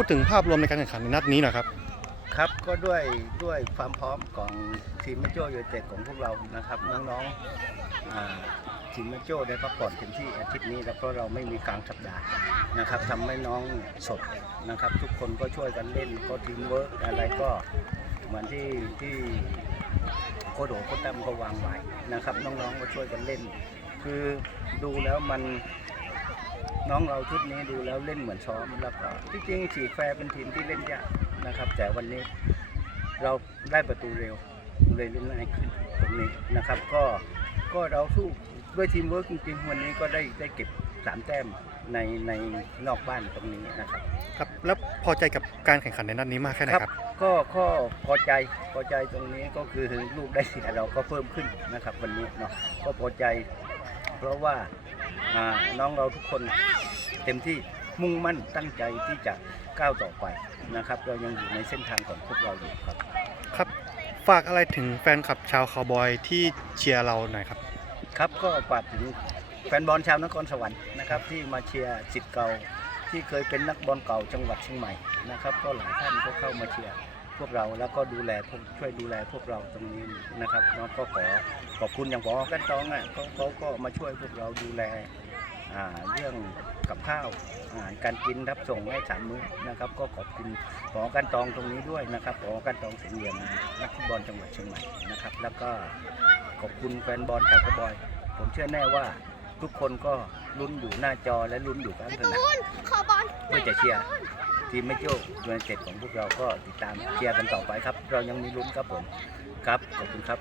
พูดถึงภาพรวมในการแข่งขันในนัดนี้หน่อยครับ ครับก็ด้วยด้วยความพร้อมของทีมแมโจยูไนเต็ดของพวกเรานะครับน้องๆทีมแมโจได้พักผ่อนเต็มที่อาทิตย์นี้แล้วเพราะเราไม่มีกลางสัปดาห์นะครับทำให้น้องสดนะครับ ทุกคนก็ช่วยกันเล่นก็ทีมเวิร์กอะไรก็เหมือนที่ที่โคโดโคตั้มก็วางไว้นะครับ น้องๆก็ช่วยกันเล่น คือดูแล้วมัน น้องเราชุดนี้ดูแล้วเล่นเหมือนซ้อมแล้วก็ที่จริงสีแฟร์เป็นทีมที่เล่นยากนะครับ แต่วันนี้เราได้ประตูเร็วเลยเล่นง่ายขึ้นตรงนี้นะครับ ก็ก็เราสู้ด้วยทีมเวิร์กจริงๆวันนี้ก็ได้ได้เก็บสามแต้มในในนอกบ้านตรงนี้นะครับ ครับแล้วพอใจกับการแข่งขันในนัดนี้มากแค่ไหนครับ ก็ก็พอใจพอใจตรงนี้ก็คือลูกได้เสียเราก็เพิ่มขึ้นนะครับ วันนี้เนาะก็พอใจ เพราะว่า อ่าน้องเราทุกคนเต็มที่มุ่งมั่นตั้งใจที่จะก้าวต่อไปนะครับ เรายังอยู่ในเส้นทางของพวกเราอยู่ครับ ครับฝากอะไรถึงแฟนคลับชาวคาวบอยที่เชียร์เราหน่อยครับ ครับก็ฝากถึงแฟนบอลชาวนครสวรรค์นะครับที่มาเชียร์สิทธิ์เก่าที่เคยเป็นนักบอลเก่าจังหวัดเชียงใหม่นะครับ ก็หลายท่านก็เข้ามาเชียร์ พวกเราแล้วก็ดูแลช่วยดูแลพวกเราตรงนี้นะครับเนาะก็ขอขอบคุณอย่างพอกันตองอะเขาเขาก็มาช่วยพวกเราดูแลอ่าเรื่องกับข้าวอาหารการกินรับส่งให้สามมื้อนะครับ ก็ขอบคุณพอกันตองตรงนี้ด้วยนะครับพอกันตองเสียงเรียมนักฟุตบอลจังหวัดเชียงใหม่นะครับ แล้วก็ขอบคุณแฟนบอลชาวกระบอย ผมเชื่อแน่ว่า ทุกคนก็ลุ้นอยู่หน้าจอและลุ้นอยู่ข้างสนามขอบอลเพื่อจะเชียร์ทีมแม่โจ้ยูไนเต็ดของพวกเราก็ติดตามเชียร์กันต่อไปครับ เรายังมีลุ้นครับผมครับขอบคุณครับ